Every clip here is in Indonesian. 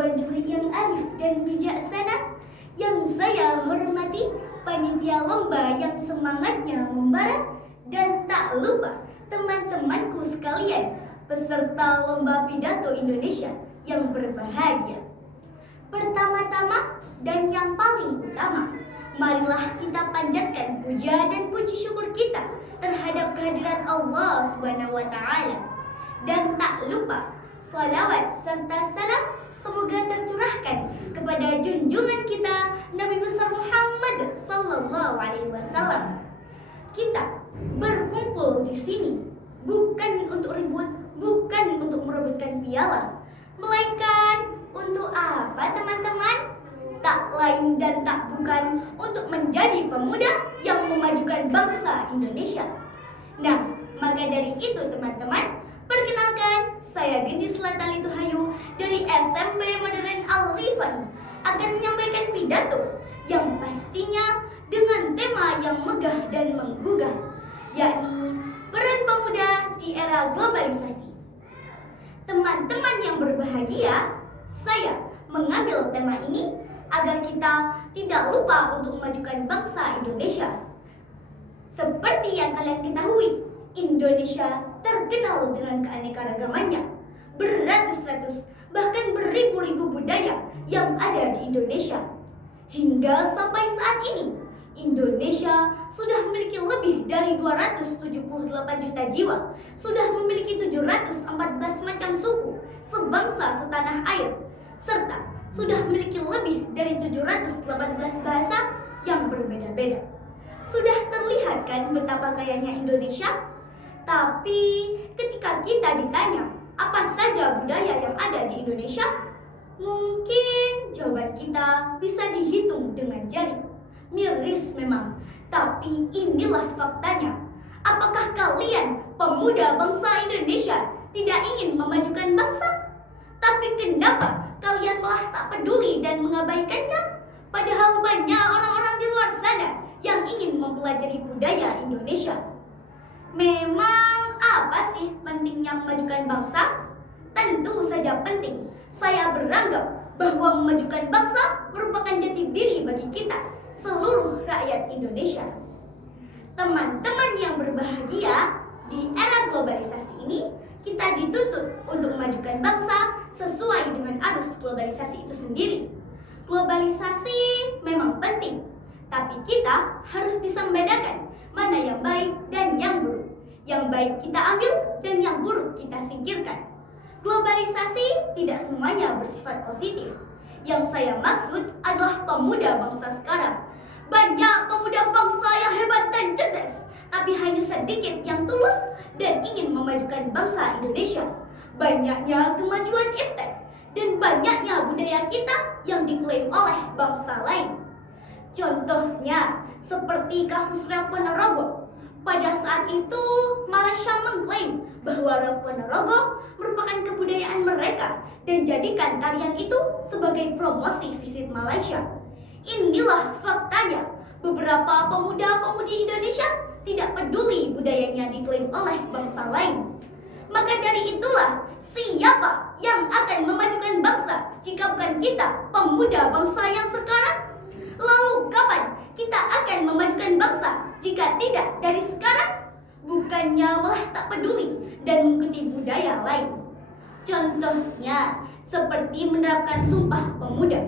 Dewan Juri yang arif dan bijaksana, yang saya hormati panitia lomba yang semangatnya membara, dan tak lupa teman-temanku sekalian peserta lomba pidato Indonesia yang berbahagia. Pertama-tama dan yang paling utama, marilah kita panjatkan puja dan puji syukur kita terhadap kehadirat Allah SWT. Dan tak lupa salawat serta salam semoga tercurahkan kepada junjungan kita Nabi besar Muhammad sallallahu alaihi wasallam. Kita berkumpul di sini bukan untuk ribut, bukan untuk merebutkan piala, melainkan untuk apa teman-teman? Tak lain dan tak bukan untuk menjadi pemuda yang memajukan bangsa Indonesia. Nah, maka dari itu teman-teman, perkenalkan, saya Gendis Latali Tuhayu dari SMP Modern Al-Rifai akan menyampaikan pidato yang pastinya dengan tema yang megah dan menggugah, yakni peran pemuda di era globalisasi. Teman-teman yang berbahagia, saya mengambil tema ini agar kita tidak lupa untuk memajukan bangsa Indonesia. Seperti yang kalian ketahui, Indonesia terkenal dengan keanekaragamannya. Beratus-ratus, bahkan beribu-ribu budaya yang ada di Indonesia. Hingga sampai saat ini, Indonesia sudah memiliki lebih dari 278 juta jiwa, sudah memiliki 714 macam suku, sebangsa setanah air, serta sudah memiliki lebih dari 718 bahasa yang berbeda-beda. Sudah terlihat kan betapa kayanya Indonesia? Tapi ketika kita ditanya apa saja budaya yang ada di Indonesia, mungkin jawaban kita bisa dihitung dengan jari. Miris memang, tapi inilah faktanya. Apakah kalian pemuda bangsa Indonesia tidak ingin memajukan bangsa? Tapi kenapa kalian malah tak peduli dan mengabaikannya? Padahal banyak orang-orang di luar sana yang ingin mempelajari budaya Indonesia. Memang apa sih pentingnya memajukan bangsa? Tentu saja penting. Saya beranggap bahwa memajukan bangsa merupakan jati diri bagi kita, seluruh rakyat Indonesia. Teman-teman yang berbahagia, di era globalisasi ini, kita dituntut untuk memajukan bangsa sesuai dengan arus globalisasi itu sendiri. Globalisasi memang penting, tapi kita harus bisa membedakan mana yang baik dan yang buruk. Yang baik kita ambil dan yang buruk kita singkirkan. Globalisasi tidak semuanya bersifat positif. Yang saya maksud adalah pemuda bangsa sekarang. Banyak pemuda bangsa yang hebat dan cerdas, tapi hanya sedikit yang tulus dan ingin memajukan bangsa Indonesia. Banyaknya kemajuan iptek dan banyaknya budaya kita yang diklaim oleh bangsa lain. Contohnya seperti kasus Rel Ponorogo. Pada saat itu Malaysia mengklaim bahwa Rel Ponorogo merupakan kebudayaan mereka dan jadikan tarian itu sebagai promosi visit Malaysia. Inilah faktanya, beberapa pemuda-pemudi Indonesia tidak peduli budayanya diklaim oleh bangsa lain. Maka dari itulah, siapa yang akan memajukan bangsa jika bukan kita, pemuda bangsa yang sekarang? Lalu kapan kita akan memajukan bangsa jika tidak dari sekarang? Bukannya malah tak peduli dan mengikuti budaya lain. Contohnya seperti menerapkan Sumpah Pemuda.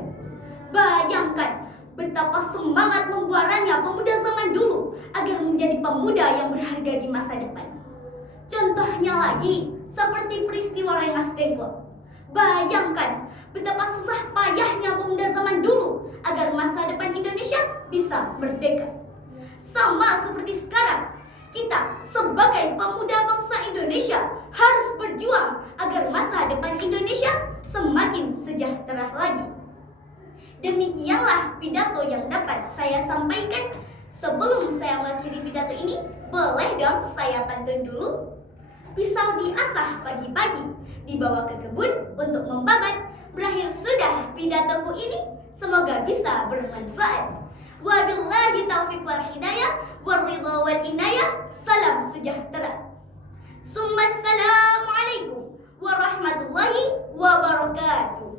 Bayangkan betapa semangat membuaranya pemuda zaman dulu agar menjadi pemuda yang berharga di masa depan. Contohnya lagi seperti peristiwa Rengas Dengklok. Bayangkan betapa susah payahnya pemuda zaman dulu agar masa depan Indonesia bisa merdeka. Sama seperti sekarang, kita sebagai pemuda bangsa Indonesia harus berjuang agar masa depan Indonesia semakin sejahtera lagi. Demikianlah pidato yang dapat saya sampaikan. Sebelum saya mengakhiri pidato ini, boleh dong saya pantun dulu? Pisau diasah pagi-pagi, dibawa ke kebun untuk membabat. Berakhir sudah pidatoku ini, semoga bisa bermanfaat. Wabillahi taufiq wal hidayah, waridha wal inayah. Salam sejahtera. Assalamualaikum warahmatullahi wabarakatuh.